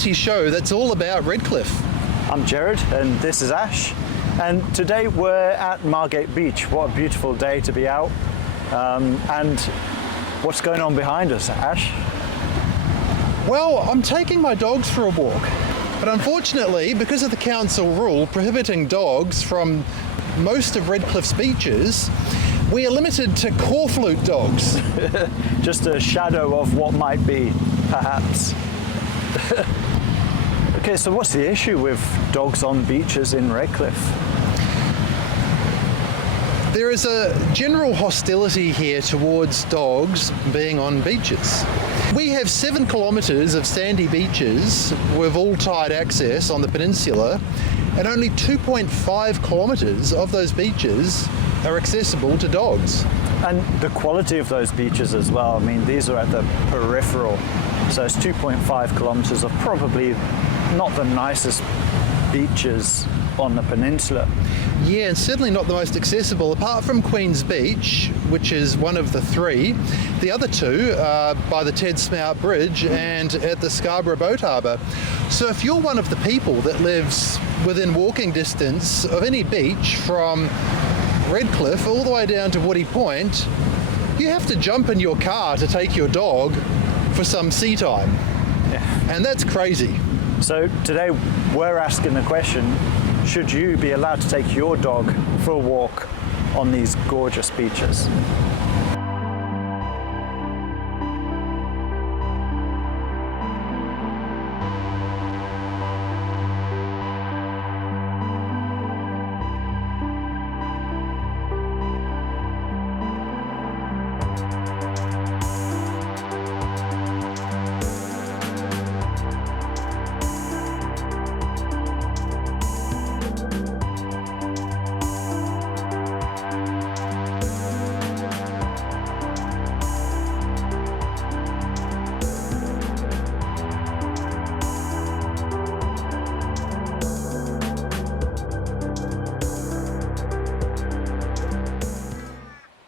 variety show that's all about Redcliffe. I'm Gerard and this is Ash, and today we're at Margate Beach. What a beautiful day to be out. And what's going on behind us, Ash? Well, I'm taking my dogs for a walk, but unfortunately, because of the council rule prohibiting dogs from most of Redcliffe's beaches, we are limited to corflute dogs. Just a shadow of what might be, perhaps. Okay, so what's the issue with dogs on beaches in Redcliffe? There is a general hostility here towards dogs being on beaches. We have 7 kilometres of sandy beaches with all tide access on the peninsula, and only 2.5 kilometres of those beaches are accessible to dogs. And the quality of those beaches as well. I mean, these are at the peripheral, so it's 2.5 kilometres of probably not the nicest beaches on the peninsula. Yeah, and certainly not the most accessible. Apart from Queen's Beach, which is one of the 3, the other 2 are by the Ted Smout Bridge and at the Scarborough Boat Harbour. So if you're one of the people that lives within walking distance of any beach from Redcliffe all the way down to Woody Point, you have to jump in your car to take your dog for some sea time. Yeah. And that's crazy. So today we're asking the question, should you be allowed to take your dog for a walk on these gorgeous beaches?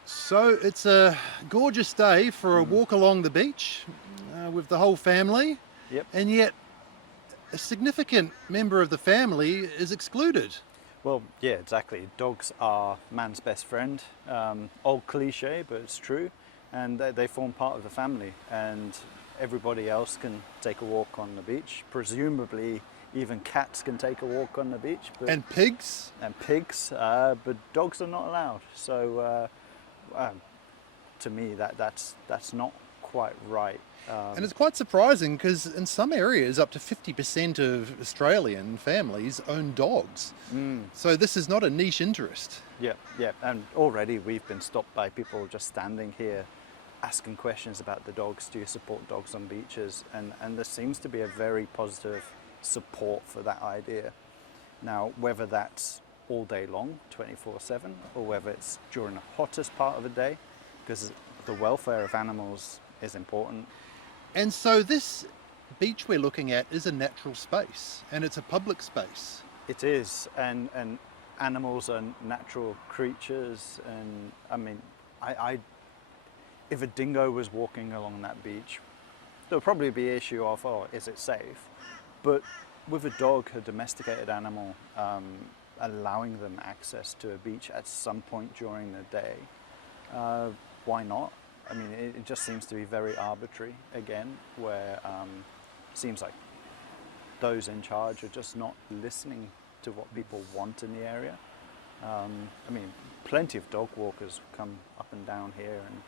So it's a gorgeous day for a walk along the beach with the whole family. Yep. And yet a significant member of the family is excluded. Well, yeah, exactly. Dogs are man's best friend. Old cliche, but it's true. And they form part of the family. And everybody else can take a walk on the beach. Presumably, even cats can take a walk on the beach. And pigs. And pigs, but dogs are not allowed. So to me, that's not quite right. And it's quite surprising because in some areas up to 50% of Australian families own dogs. So this is not a niche interest. Yeah, and already we've been stopped by people just standing here asking questions about the dogs. Do you support dogs on beaches? And there seems to be a very positive support for that idea. Now, whether that's all day long, 24/7, or whether it's during the hottest part of the day, because the welfare of animals is important. And so this beach we're looking at is a natural space, and it's a public space. It is, and animals are natural creatures, and I mean, if a dingo was walking along that beach, there would probably be an issue of, oh, is it safe? But with a dog, a domesticated animal, allowing them access to a beach at some point during the day, why not? I mean, it just seems to be very arbitrary again, where it seems like those in charge are just not listening to what people want in the area. I mean, plenty of dog walkers come up and down here, and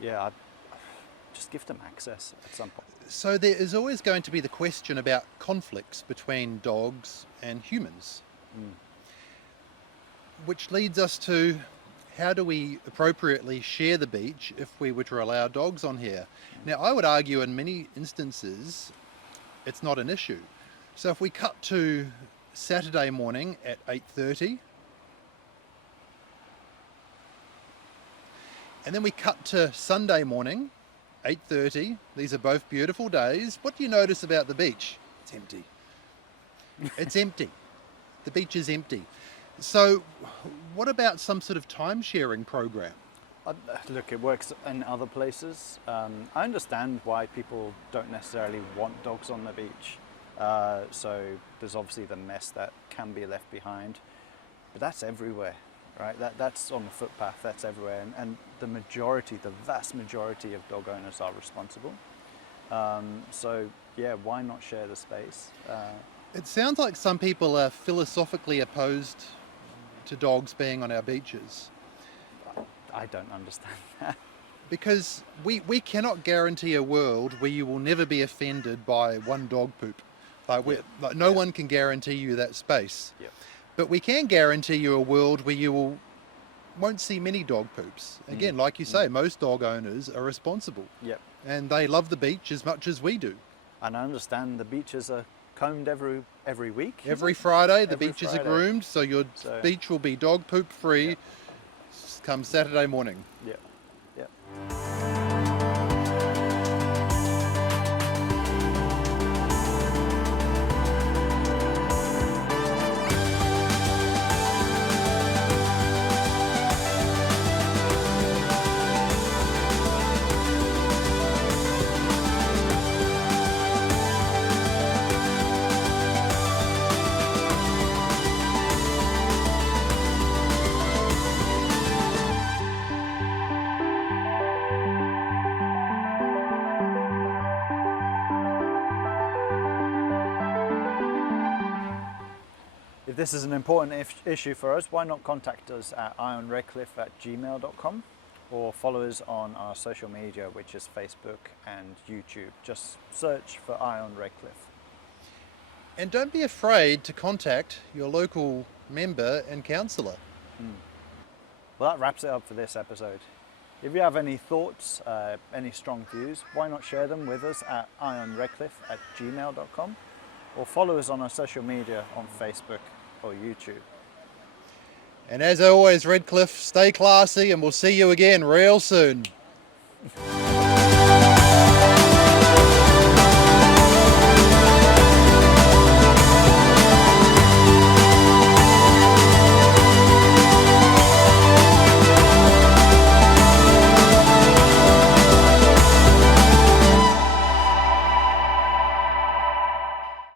yeah, I'd just give them access at some point. So there is always going to be the question about conflicts between dogs and humans. Which leads us to, how do we appropriately share the beach if we were to allow dogs on here? Now, I would argue in many instances it's not an issue. So if we cut to Saturday morning at 8:30, and then we cut to Sunday morning, 8:30, these are both beautiful days, what do you notice about the beach? It's empty. It's empty. The beach is empty. So what about some sort of time-sharing program? Look, it works in other places. I understand why people don't necessarily want dogs on the beach. So there's obviously the mess that can be left behind, but that's everywhere, right? That's on the footpath, that's everywhere. And the vast majority of dog owners are responsible. So yeah, why not share the space? It sounds like some people are philosophically opposed to dogs being on our beaches. I don't understand that. Because we cannot guarantee a world where you will never be offended by one dog poop. No one can guarantee you that space. Yep. But we can guarantee you a world where you won't see many dog poops. Again, like you say, most dog owners are responsible. Yep. And they love the beach as much as we do. And I understand the beaches are combed every week. Every Friday, the Every beaches are Friday. groomed, so your beach will be dog poop free Yep. come Saturday morning. Yeah. Yeah. If this is an important issue for us, why not contact us at ionredcliffe@gmail.com or follow us on our social media, which is Facebook and YouTube. Just search for Ion Redcliffe. And don't be afraid to contact your local member and councillor. Well, that wraps it up for this episode. If you have any thoughts, any strong views, why not share them with us at ionredcliffe@gmail.com or follow us on our social media on Facebook or YouTube. And as always, Redcliffe, stay classy and we'll see you again real soon.